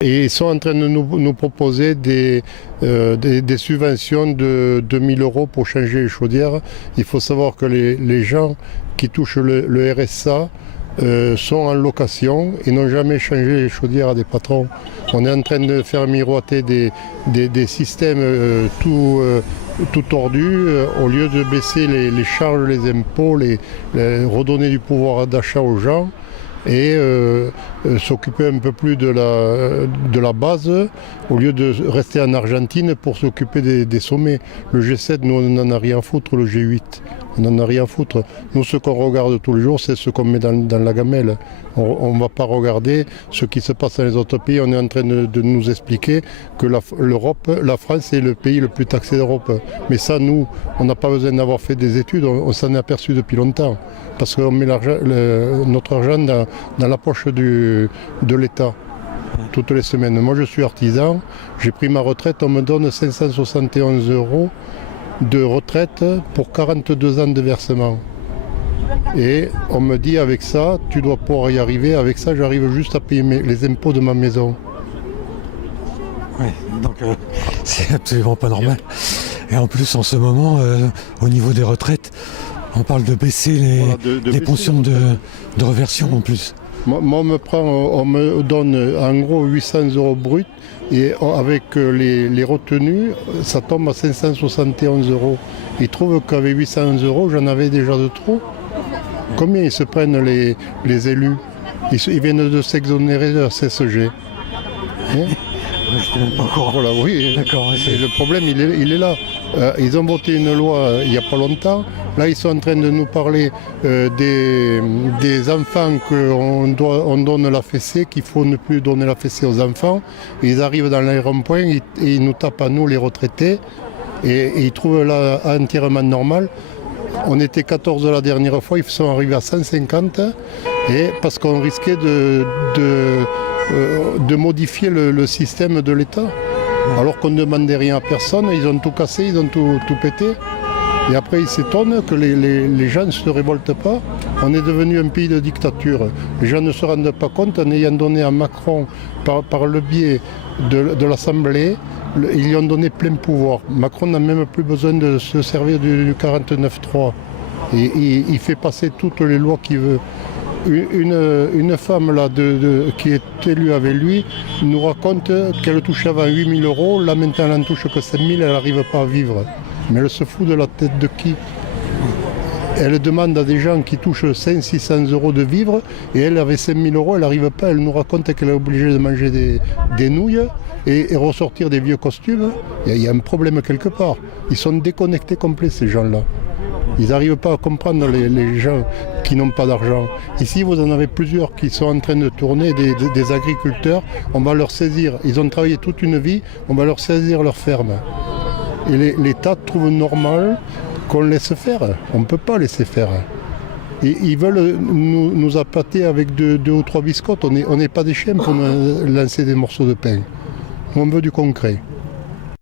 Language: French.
Et ils sont en train de nous proposer des subventions de 2000 € pour changer les chaudières. Il faut savoir que les gens qui touchent le RSA sont en location et n'ont jamais changé les chaudières à des patrons. On est en train de faire miroiter des systèmes tout tordus au lieu de baisser les charges, les impôts, redonner du pouvoir d'achat aux gens et s'occuper un peu plus de la base au lieu de rester en Argentine pour s'occuper des sommets. Le G7, nous, on n'en a rien à foutre, le G8. On n'en a rien à foutre. Nous, ce qu'on regarde tous les jours, c'est ce qu'on met dans la gamelle. On ne va pas regarder ce qui se passe dans les autres pays. On est en train de nous expliquer que l'Europe, la France est le pays le plus taxé d'Europe. Mais ça, nous, on n'a pas besoin d'avoir fait des études, on s'en est aperçu depuis longtemps. Parce qu'on met notre argent dans la poche de l'État toutes les semaines. Moi, je suis artisan, j'ai pris ma retraite, on me donne 571 € de retraite pour 42 ans de versement. Et on me dit avec ça, tu dois pouvoir y arriver, avec ça j'arrive juste à payer les impôts de ma maison. Oui, donc c'est absolument pas normal. Et en plus en ce moment, au niveau des retraites, on parle de baisser les pensions de réversion en plus. Moi on me donne en gros 800 € bruts et avec les retenues, ça tombe à 571 €. Ils trouvent qu'avec 800 € j'en avais déjà de trop. Combien ils se prennent les élus? Ils viennent de s'exonérer de la CSG. Je n'étais même pas au courant. Voilà, oui. D'accord. Et le problème, il est là. Ils ont voté une loi il n'y a pas longtemps. Là, ils sont en train de nous parler des enfants qu'on donne la fessée, qu'il faut ne plus donner la fessée aux enfants. Ils arrivent dans les ronds-points et ils nous tapent à nous, les retraités. Et ils trouvent là entièrement normal. On était 14 la dernière fois, ils sont arrivés à 150. Et parce qu'on risquait de modifier le système de l'État. Alors qu'on ne demandait rien à personne, ils ont tout cassé, ils ont tout pété. Et après ils s'étonnent que les gens ne se révoltent pas. On est devenu un pays de dictature. Les gens ne se rendent pas compte en ayant donné à Macron, par le biais de l'Assemblée, ils lui ont donné plein pouvoir. Macron n'a même plus besoin de se servir du 49.3. Et il fait passer toutes les lois qu'il veut. Une femme là, qui est élue avec lui nous raconte qu'elle touchait avant 8 000 €, là maintenant elle n'en touche que 5 000, elle n'arrive pas à vivre. Mais elle se fout de la tête de qui? Elle demande à des gens qui touchent 500-600 € de vivre et elle avait 5 000 €, elle n'arrive pas, elle nous raconte qu'elle est obligée de manger des nouilles et ressortir des vieux costumes. Il y a un problème quelque part. Ils sont déconnectés complets ces gens-là. Ils n'arrivent pas à comprendre les gens qui n'ont pas d'argent. Ici, vous en avez plusieurs qui sont en train de tourner, des agriculteurs. On va leur saisir. Ils ont travaillé toute une vie, on va leur saisir leur ferme. Et l'État trouve normal qu'on laisse faire. On ne peut pas laisser faire. Et ils veulent nous appâter avec deux ou trois biscottes. On n'est pas des chiens pour nous lancer des morceaux de pain. On veut du concret.